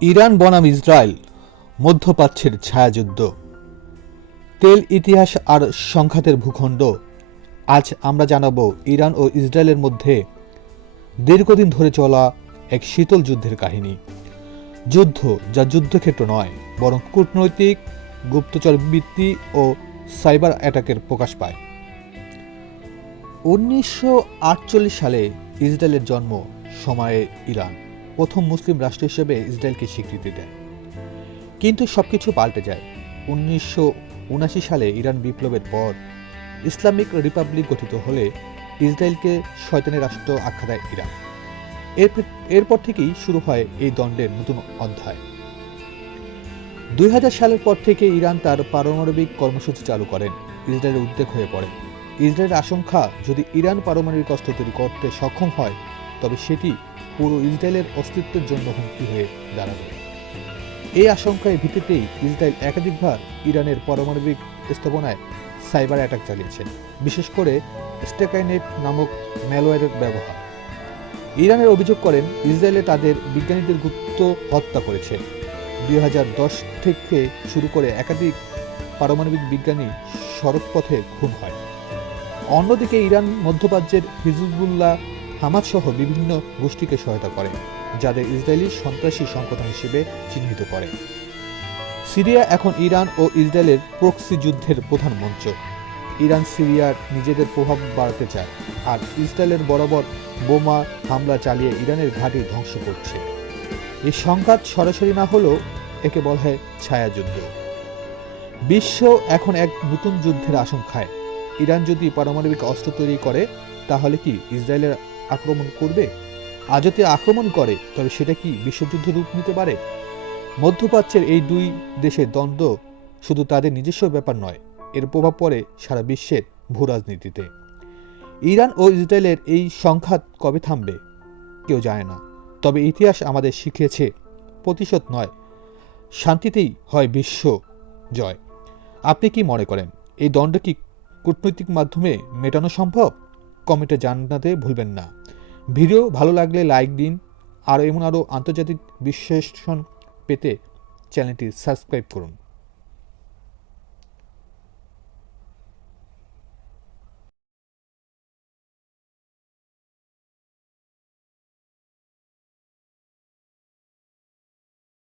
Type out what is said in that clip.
Iran বনাম Israel, মধ্যপ্রাচ্যের ছায়াযুদ্ধ। তেল ইতিহাস আর সংঘাতের ভূখণ্ড। আজ আমরা জানাব ইরান ও ইসরায়েলের মধ্যে দীর্ঘদিন ধরে চলা এক শীতল যুদ্ধের কাহিনী। যুদ্ধ যা যুদ্ধক্ষেত্র নয়, বরং কূটনৈতিক, গুপ্তচর বৃত্তি ও সাইবার অ্যাটাকের প্রকাশ পায়। উনিশশো আটচল্লিশ সালে ইসরায়েলের জন্ম সময়ে ইরান। প্রথম মুসলিম রাষ্ট্র হিসেবে ইসরায়েলকে স্বীকৃতি দেয়। কিন্তু সবকিছু পাল্টে যায়। উনিশশো উনাশি সালে ইরান বিপ্লবের পর ইসলামিক রিপাবলিক গঠিত হলে ইসরায়েলকে শয়তানের রাষ্ট্র আখ্যা দেয় ইরান। এর এরপর থেকেই শুরু হয় এই দণ্ডের নতুন অধ্যায়। দুই হাজার সালের পর থেকে ইরান তার পারমাণবিক কর্মসূচি চালু করেন। ইসরায়েলের উদ্বেগ হয়ে পড়ে। ইসরায়েলের আশঙ্কা, যদি ইরান পারমাণবিক অস্ত্র তৈরি করতে সক্ষম হয় তবে সেটি পুরো ইসরায়েলের অস্তিত্বের জন্য হুমকি হয়ে দাঁড়াবে। এই আশঙ্কায় ভিত্তিতেই ইসরায়েল একাধিকবার ইরানের পারমাণবিক স্থাপনায় সাইবার অ্যাটাক চালিয়েছে, বিশেষ করে স্টেকাইনেট নামক ম্যালওয়্যারের ব্যবহার। ইরানের অভিযোগ করেন, ইসরায়েলে তাদের বিজ্ঞানীদের গুপ্ত হত্যা করেছে। দুই হাজার দশ থেকে শুরু করে একাধিক পারমাণবিক বিজ্ঞানী সড়কপথে খুন হয়। অন্যদিকে ইরান মধ্যপ্রাচ্যের হিজবুল্লাহ হামাদ সহ বিভিন্ন গোষ্ঠীকে সহায়তা করে, যাদের ইসরায়েলি সন্ত্রাসী সংগঠন হিসেবে চিহ্নিত করে। সিরিয়া এখন ইরান ও ইসরায়েলের প্রক্সি যুদ্ধের প্রধান মঞ্চ। ইরান, সিরিয়ার নিজেদের প্রভাব বাড়াতে চায়, আর ইসরায়েলের বরাবর বোমা হামলা চালিয়ে ইরানের ঘাঁটি ধ্বংস করছে। এই সংঘাত সরাসরি না হলেও একে বলা হয় ছায়াযুদ্ধ। বিশ্ব এখন এক নতুন যুদ্ধের আশঙ্কায়। ইরান যদি পারমাণবিক অস্ত্র তৈরি করে, তাহলে কি ইসরায়েলের আক্রমণ করবে? আর যদি আক্রমণ করে, তবে সেটা কি বিশ্বযুদ্ধ রূপ নিতে পারে? মধ্যপ্রাচ্যের এই দুই দেশের দ্বন্দ্ব শুধু তাদের নিজস্ব ব্যাপার নয়, এর প্রভাব পড়ে সারা বিশ্বের ভূ রাজনীতিতে। ইরান ও ইসরায়েলের এই সংঘাত কবে থামবে, কেউ জানে না। তবে ইতিহাস আমাদের শিখিয়েছে, প্রতিশোধ নয়, শান্তিতেই হয় বিশ্ব জয়। আপনি কি মনে করেন, এই দণ্ড কি কূটনৈতিক মাধ্যমে মেটানো সম্ভব? কমেন্টে জানাতে ভুলবেন না। ভিডিও ভালো লাগলে লাইক দিন, আর এমন আরও আন্তর্জাতিক বিশ্লেষণ পেতে চ্যানেলটি সাবস্ক্রাইব করুন।